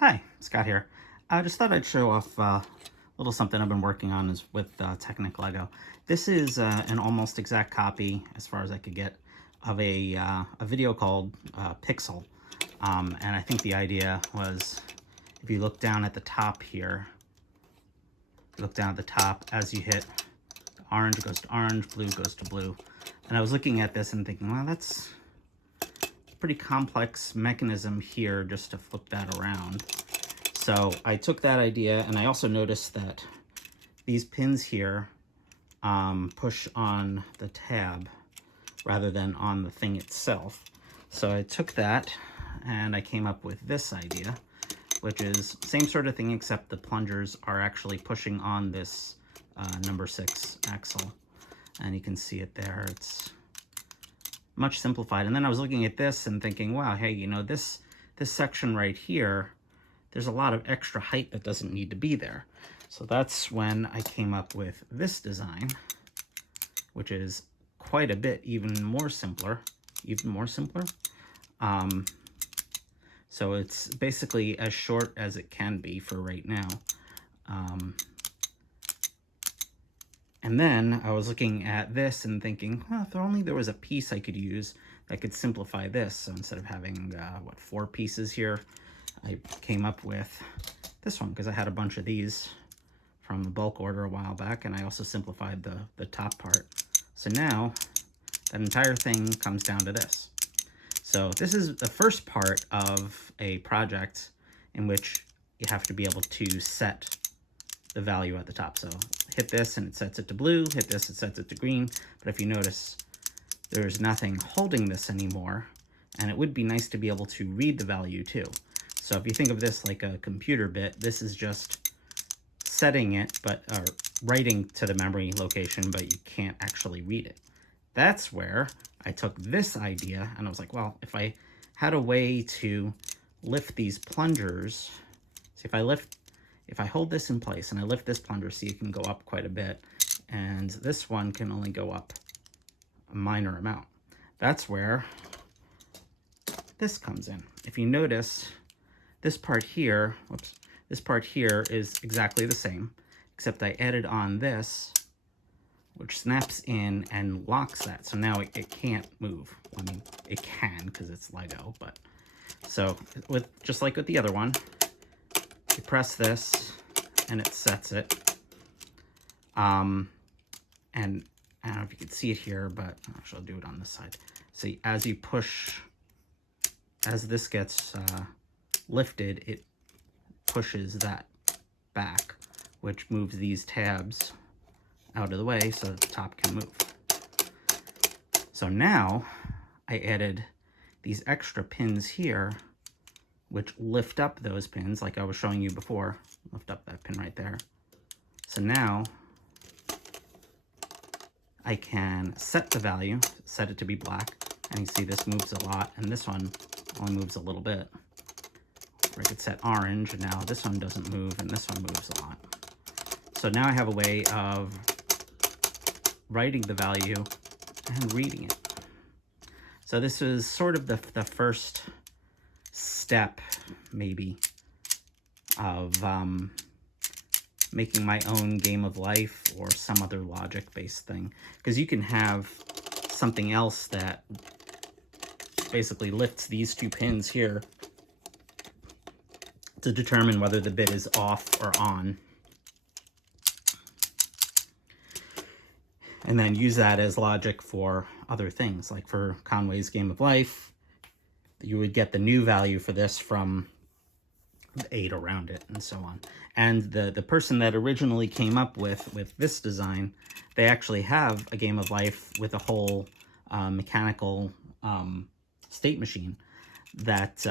Hi, Scott here. I just thought I'd show off a little something I've been working on is with Technic Lego. This is an almost exact copy, as far as I could get, of a video called Pixel. And I think the idea was, if you look down at the top here, look down at the top, as you hit orange goes to orange, blue goes to blue. And I was looking at this and thinking, well, that's a pretty complex mechanism here just to flip that around. So I took that idea, and I also noticed that these pins here push on the tab rather than on the thing itself. So I took that and I came up with this idea, which is same sort of thing, except the plungers are actually pushing on this number 6 axle. And you can see it there. It's much simplified. And then I was looking at this and thinking, wow, hey, you know, this section right here, there's a lot of extra height that doesn't need to be there. So that's when I came up with this design, which is quite a bit even more simpler. So it's basically as short as it can be for right now. And then I was looking at this and thinking, well, if only there was a piece I could use that could simplify this. So instead of having, 4 pieces here, I came up with this one because I had a bunch of these from the bulk order a while back, and I also simplified the top part. So now that entire thing comes down to this. So this is the first part of a project in which you have to be able to set the value at the top. So hit this and it sets it to blue, hit this, it sets it to green. But if you notice, there's nothing holding this anymore, and it would be nice to be able to read the value too. So if you think of this like a computer bit, this is just setting it, but writing to the memory location, but you can't actually read it. That's where I took this idea and I was like, well, if I had a way to lift these plungers, see if I hold this in place and I lift this plunger, see, it can go up quite a bit, and this one can only go up a minor amount. That's where this comes in. If you notice, this part here, this part here is exactly the same, except I added on this, which snaps in and locks that. So now it can't move. I mean, it can because it's Lego, but so just like with the other one, you press this and it sets it. And I don't know if you can see it here, but actually I'll do it on this side. See, as you push, as this gets lifted, it pushes that back, which moves these tabs out of the way so the top can move. So now I added these extra pins here, which lift up those pins like I was showing you before. Lift up that pin right there. So now I can set the value, set it to be black, and you see this moves a lot, and this one only moves a little bit. Or I could set orange, and now this one doesn't move, and this one moves a lot. So now I have a way of writing the value and reading it. So this is sort of the first step, maybe, of making my own game of life or some other logic-based thing. Because you can have something else that basically lifts these 2 pins here to determine whether the bit is off or on. And then use that as logic for other things. Like for Conway's Game of Life, you would get the new value for this from the 8 around it, and so on. And the person that originally came up with this design, they actually have a Game of Life with a whole mechanical state machine that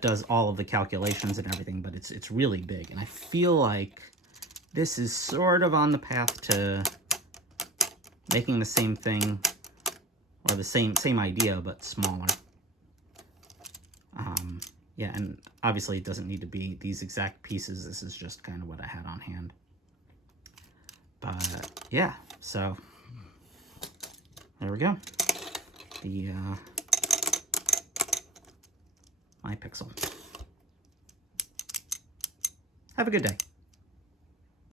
does all of the calculations and everything, but it's really big. And I feel like this is sort of on the path to making the same thing, or the same idea, but smaller. Yeah, and obviously it doesn't need to be these exact pieces. This is just kind of what I had on hand. But yeah, so there we go. The my Pixel. Have a good day.